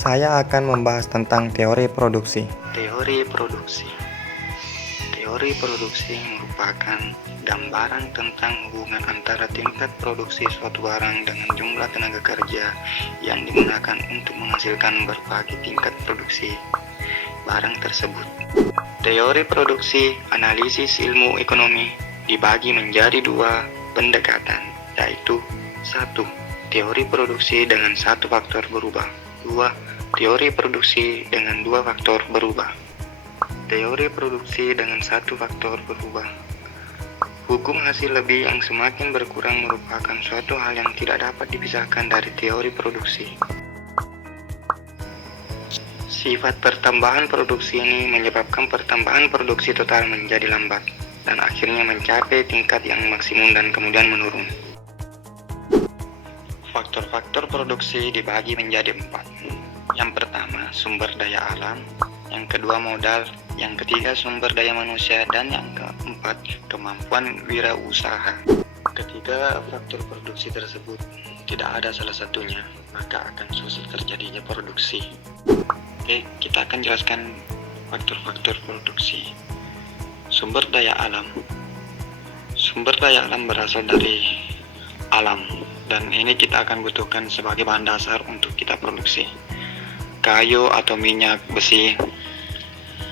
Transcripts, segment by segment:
Saya akan membahas tentang teori produksi. Teori produksi. Teori produksi merupakan gambaran tentang hubungan antara tingkat produksi suatu barang dengan jumlah tenaga kerja yang digunakan untuk menghasilkan berbagai tingkat produksi barang tersebut. Teori produksi analisis ilmu ekonomi dibagi menjadi dua pendekatan, yaitu 1. Teori produksi dengan satu faktor berubah. 2. Teori produksi dengan dua faktor berubah. Teori produksi dengan satu faktor berubah. Hukum hasil lebih yang semakin berkurang merupakan suatu hal yang tidak dapat dipisahkan dari teori produksi. Sifat pertambahan produksi ini menyebabkan pertambahan produksi total menjadi lambat dan akhirnya mencapai tingkat yang maksimum dan kemudian menurun. Faktor-faktor produksi dibagi menjadi 4. Yang pertama, sumber daya alam. Yang kedua, modal. Yang ketiga, sumber daya manusia. Dan yang keempat, kemampuan wirausaha. Ketika faktor produksi tersebut tidak ada salah satunya, maka akan susah terjadinya produksi. Oke, kita akan jelaskan faktor-faktor produksi. Sumber daya alam. Sumber daya alam berasal dari alam, dan ini kita akan butuhkan sebagai bahan dasar untuk kita produksi. Kayu atau minyak, besi,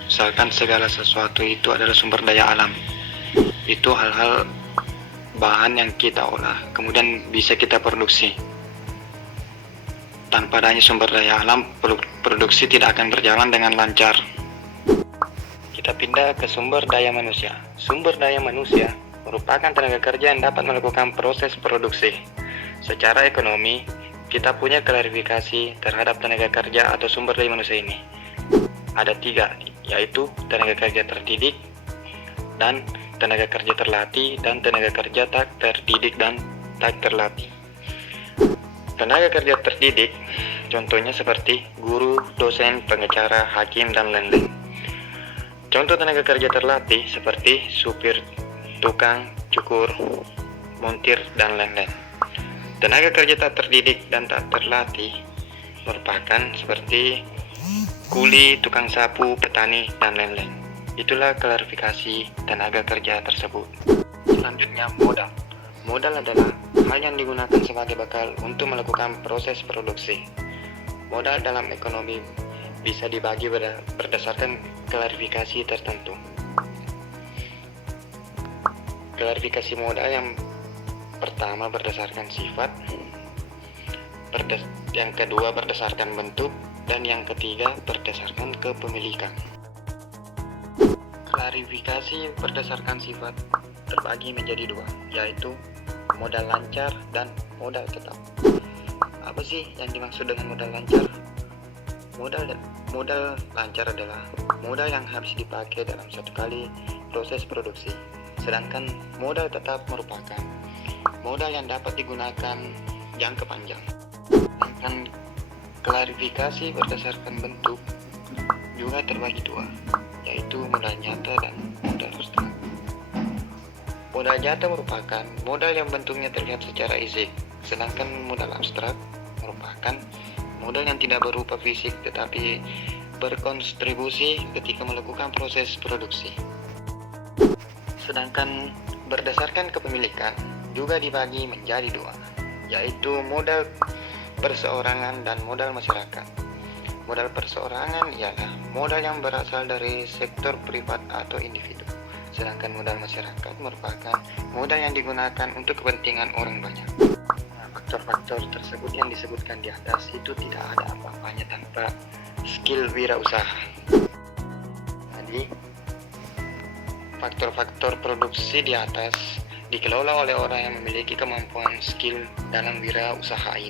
misalkan segala sesuatu itu adalah sumber daya alam. Itu hal-hal bahan yang kita olah, kemudian bisa kita produksi. Tanpa adanya sumber daya alam, produksi tidak akan berjalan dengan lancar. Kita pindah ke sumber daya manusia. Sumber daya manusia merupakan tenaga kerja yang dapat melakukan proses produksi. Secara ekonomi, kita punya klarifikasi terhadap tenaga kerja atau sumber daya manusia ini. Ada 3, yaitu tenaga kerja terdidik, dan tenaga kerja terlatih, dan tenaga kerja tak terdidik dan tak terlatih. Tenaga kerja terdidik, contohnya seperti guru, dosen, pengacara, hakim, dan lain-lain. Contoh tenaga kerja terlatih seperti supir, tukang cukur, montir, dan lain-lain. Tenaga kerja tak terdidik dan tak terlatih merupakan seperti kuli, tukang sapu, petani, dan lain-lain. Itulah klarifikasi tenaga kerja tersebut. Selanjutnya, modal. Modal adalah hal yang digunakan sebagai bekal untuk melakukan proses produksi. Modal dalam ekonomi bisa dibagi berdasarkan klarifikasi tertentu. Klarifikasi modal yang pertama berdasarkan sifat, yang kedua berdasarkan bentuk, dan yang ketiga berdasarkan kepemilikan. Klarifikasi berdasarkan sifat terbagi menjadi 2, yaitu modal lancar dan modal tetap. Apa sih yang dimaksud dengan modal lancar? Modal lancar adalah modal yang harus dipakai dalam satu kali proses produksi. Sedangkan modal tetap merupakan modal yang dapat digunakan jangka panjang. Sedangkan klarifikasi berdasarkan bentuk juga terbagi 2, yaitu modal nyata dan modal abstrak. Modal nyata merupakan modal yang bentuknya terlihat secara fisik, sedangkan modal abstrak merupakan modal yang tidak berupa fisik tetapi berkontribusi ketika melakukan proses produksi. Sedangkan berdasarkan kepemilikan juga dibagi menjadi 2, yaitu modal perseorangan dan modal masyarakat. Modal perseorangan ialah modal yang berasal dari sektor privat atau individu. Sedangkan modal masyarakat merupakan modal yang digunakan untuk kepentingan orang banyak. Faktor-faktor tersebut yang disebutkan di atas itu tidak ada apa-apanya tanpa skill wirausaha. Jadi, faktor-faktor produksi di atas dikelola oleh orang yang memiliki kemampuan skill dalam wirausaha ini.